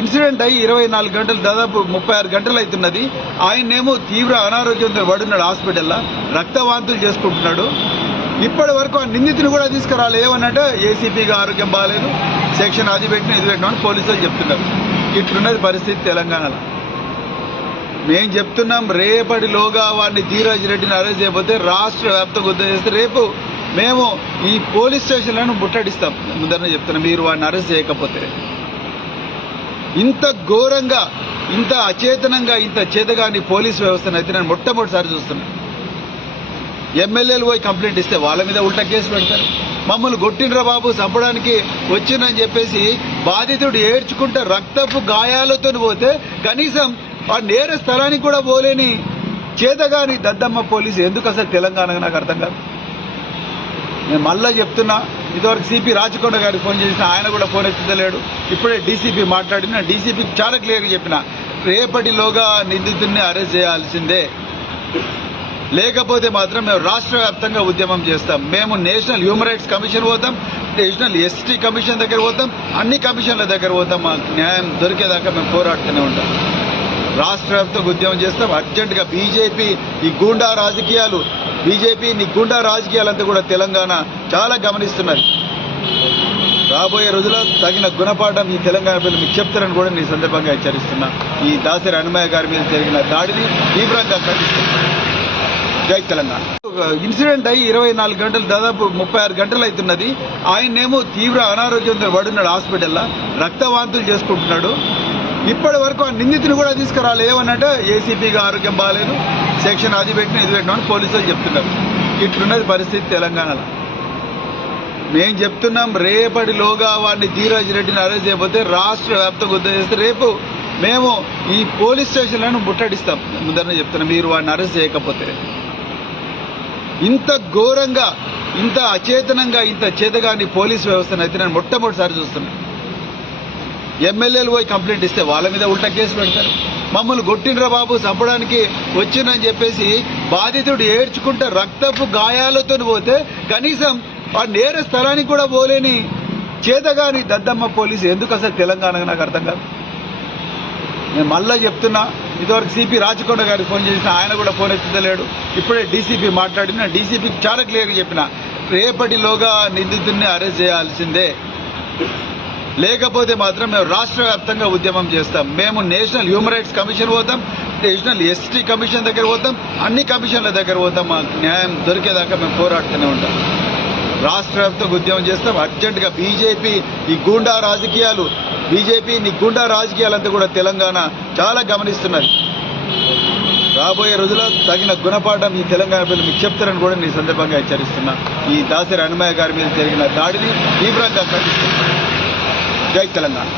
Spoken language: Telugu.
ఇన్సిడెంట్ అయ్యి 24 గంటలు దాదాపు 36 గంటలు అవుతున్నది. ఆయన్నేమో తీవ్ర అనారోగ్యంతో పడున్నాడు హాస్పిటల్లో, రక్తవాంతులు చేసుకుంటున్నాడు. ఇప్పటి వరకు ఆ నిందితుని కూడా తీసుకురాలి. ఏమన్నట్టు ఏసీపీగా ఆరోగ్యం బాగాలేదు, సెక్షన్ అది పెట్టినా ఇది పెట్టినా అని పోలీసులు చెప్తున్నారు. ఇట్లున్నది పరిస్థితి తెలంగాణలో. మేము చెప్తున్నాం, రేపటిలోగా వాడిని ధీరజ్ రెడ్డిని అరెస్ట్ చేయకపోతే రాష్ట్ర వ్యాప్తంగా ఉద్యమం చేస్తే రేపు మేము ఈ పోలీస్ స్టేషన్లను ముట్టడిస్తాం. ముందరనే చెప్తున్నాం, మీరు వాడిని అరెస్ట్ చేయకపోతే. ఇంత ఘోరంగా, ఇంత అచేతనంగా, ఇంత చేతగాని పోలీస్ వ్యవస్థను అయితే నేను మొట్టమొదటిసారి చూస్తున్నాను. ఎమ్మెల్యేలు పోయి కంప్లైంట్ ఇస్తే వాళ్ళ మీద ఉల్టా కేసు పెడతారు. మమ్మల్ని కొట్టిండ్రా బాబు, చంపడానికి వచ్చిందని చెప్పేసి బాధితుడు ఏడ్చుకుంటే రక్తపు గాయాలతో పోతే కనీసం ఆ నేర స్థలానికి కూడా పోలేని చేతగాని దద్దమ్మ పోలీసు ఎందుకు అసలు తెలంగాణకు నాకు అర్థం కాదు. నేను మళ్ళా చెప్తున్నా, ఇదివరకు సిపి రాచకొండ గారికి ఫోన్ చేసిన ఆయన కూడా ఫోన్ ఎత్తుతలేడు. ఇప్పుడే డీసీపీ మాట్లాడిన, డీసీపీకి చాలా క్లియర్గా చెప్పిన, రేపటిలోగా నిందితుడిని అరెస్ట్ చేయాల్సిందే, లేకపోతే మాత్రం మేము రాష్ట్ర వ్యాప్తంగా ఉద్యమం చేస్తాం. మేము నేషనల్ హ్యూమన్ రైట్స్ కమిషన్ పోతాం, నేషనల్ ఎస్టీ కమిషన్ దగ్గర పోతాం, అన్ని కమిషన్ల దగ్గర పోతాం. మాకు న్యాయం దొరికేదాకా మేము పోరాడుతూనే ఉంటాం. రాష్ట్ర వ్యాప్తంగా ఉద్యమం చేస్తాం. అర్జెంటుగా బీజేపీ ఈ గూండా రాజకీయాలు, గూండా రాజకీయాలంతా కూడా తెలంగాణ చాలా గమనిస్తున్నది. రాబోయే రోజుల్లో తగిన గుణపాఠం ఈ తెలంగాణ ప్రజలు మీకు చెప్తారని కూడా నేను సందర్భంగా హెచ్చరిస్తున్నా. ఈ దాసరి అన్నమయ్య గారి మీద జరిగిన దాడిని తీవ్రంగా ఖండిస్తున్నా. జై తెలంగాణ. ఇన్సిడెంట్ అయ్యి 24 గంటలు దాదాపు 36 గంటలు అవుతున్నది. ఆయన్నేమో తీవ్ర అనారోగ్యంతో పడున్నాడు హాస్పిటల్లో, రక్తవాంతులు చేసుకుంటున్నాడు. ఇప్పటి వరకు ఆ నిందితుని కూడా తీసుకురాలి. ఏమన్నట్టు ఏసీపీగా ఆరోగ్యం బాగాలేదు, సెక్షన్ అది పెట్టినా ఇది పెట్టినా అని పోలీసులు చెప్తున్నారు. ఇట్లున్నది పరిస్థితి తెలంగాణలో. మేము చెప్తున్నాం, రేపటిలోగా వాడిని ధీరజ్ రెడ్డిని అరెస్ట్ చేయకపోతే రాష్ట్ర వ్యాప్తంగా ఉద్యమం చేస్తే రేపు మేము ఈ పోలీస్ స్టేషన్లను ముట్టడిస్తాం. ముందరనే చెప్తున్నాం, మీరు వాడిని అరెస్ట్ చేయకపోతే. ఇంత ఘోరంగా, ఇంత అచేతనంగా, ఇంత చేతగాని పోలీస్ వ్యవస్థను అయితే నేను మొట్టమొదటిసారి చూస్తున్నాను. ఎమ్మెల్యేలు పోయి కంప్లైంట్ ఇస్తే వాళ్ళ మీద ఉల్టా కేసు పెడతారు. మమ్మల్ని కొట్టిండ్రా బాబు, చంపడానికి వచ్చిందని చెప్పేసి బాధితుడు ఏడ్చుకుంటే రక్తపు గాయాలతో పోతే కనీసం ఆ నేర స్థలానికి కూడా పోలేని చేతగాని దద్దమ్మ పోలీసు ఎందుకు అసలు తెలంగాణకు నాకు అర్థం కాదు. నేను మళ్ళా చెప్తున్నా, ఇదివరకు సిపి రాచకొండ గారికి ఫోన్ చేసిన ఆయన కూడా ఫోన్ ఎత్తుతలేడు. ఇప్పుడే డీసీపీ మాట్లాడిన, డీసీపీకి చాలా క్లియర్గా చెప్పిన, రేపటిలోగా నిందితుడిని అరెస్ట్ చేయాల్సిందే, లేకపోతే మాత్రం మేము రాష్ట్ర వ్యాప్తంగా ఉద్యమం చేస్తాం. మేము నేషనల్ హ్యూమన్ రైట్స్ కమిషన్ పోతాం, నేషనల్ ఎస్టీ కమిషన్ దగ్గర పోతాం, అన్ని కమిషన్ల దగ్గర పోతాం. మాకు న్యాయం దొరికేదాకా మేము పోరాడుతూనే ఉంటాం. రాష్ట్ర వ్యాప్తంగా ఉద్యమం చేస్తాం. అర్జెంటుగా బీజేపీ ఈ గూండా రాజకీయాలంతా కూడా తెలంగాణ చాలా గమనిస్తున్నది. రాబోయే రోజుల్లో తగిన గుణపాఠం ఈ తెలంగాణ ప్రజలు మీకు చెప్తారని కూడా నేను సందర్భంగా హెచ్చరిస్తున్నా. ఈ దాసరి అన్నమయ్య గారి మీద జరిగిన దాడిని తీవ్రంగా ఖండిస్తున్నా. జై తెలంగాణ.